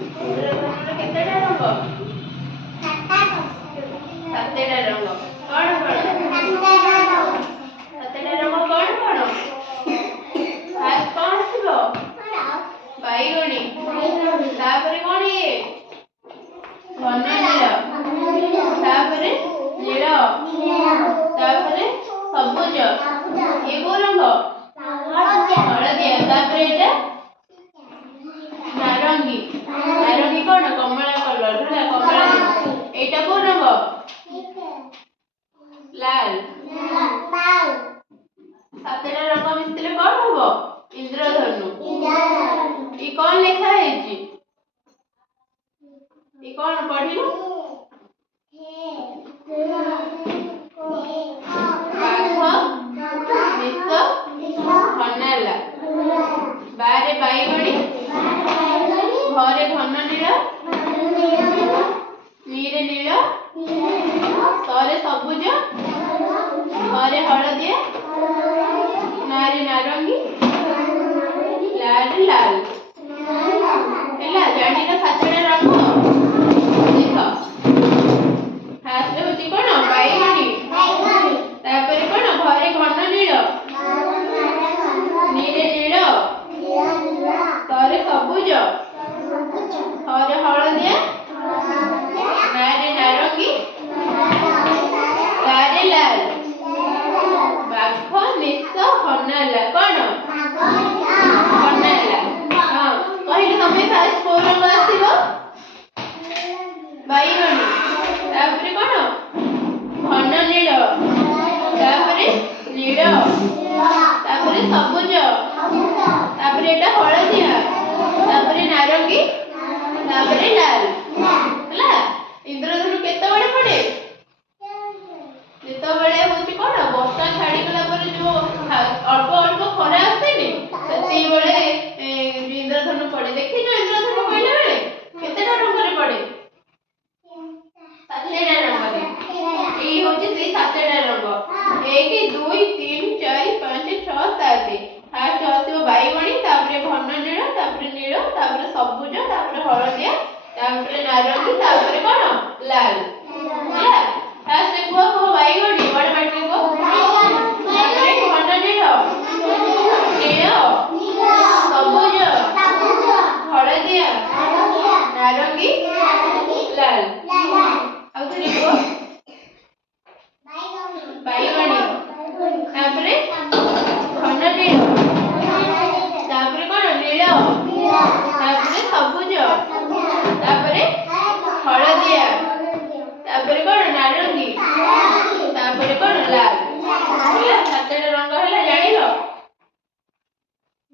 इंद्रधनुर केतेटा रंग? सातटा रंग कौन कौन? सातटा रंग कौन कौन? फास्ट कौन आसिबो? बैगणी तापर कौन ये घन नील तापर नील तापर सबुज ये को रंग हलदिया तापर एटा नारंगी नारंगी कौन कमला कलर है कमला एटा को रंग लाल सातटा रंग मिसले कौन हबो इंद्रधनु ई कौन लिखा है जी ई कौन पढ़िलु खनाला बारे बैगणी घरे घन नील नीरे नील सरे सबुज घरे हलदिया नारी नारंगी लाल लाल ହେଲା ଜାଣିଲ ସାତଟା ରଙ୍ଗ ଦେଖ ଫାଷ୍ଟ ହଉଛି କଣ ବାଇଗଣୀ ତାପରେ କଣ ଘରେ ଘନ ନୀଳ नीरे नील तरे सबुज हरे हलदिया नारे नारंगी लारे लाल बाघ निश हनाला कौन हनाला हाँ कहले तमे फास्ट को रंग आसीबो बैगणी तापरे कौन घन नील तापरे नील तापरे सबुज तापरे एटा हलदिया तापरे नारंगी तापरे लाल हला इंद्रधनु केते बड़े पड़े जेते बड़े होची कोन वर्षा छाड़ी गला पर जो अल्प अल्प खरा आसेनी सेती बड़े इंद्रधनु पड़े देखि जो इंद्रधनु कहले बेले केतेटा रंग रे पड़े सातटा रंग रे ई होची से सातटा रंग 1 2 3 4 5 6 7 फास्ट आसीबो बैगणी तापरे घन नील तापरे नील तापरे सबुज तापरे हलदिया तापरे नारंगी तापरे कोन लाल ହେଲା फास्ट को बैगणी बड़ बैगणी को तापरे घन नील नील सबुज हलदिया नारंगी लाल ଆଉ ଥରେ को बैगणी तापरे घन नील तापरे कोन नील तापरे सबुज तापरे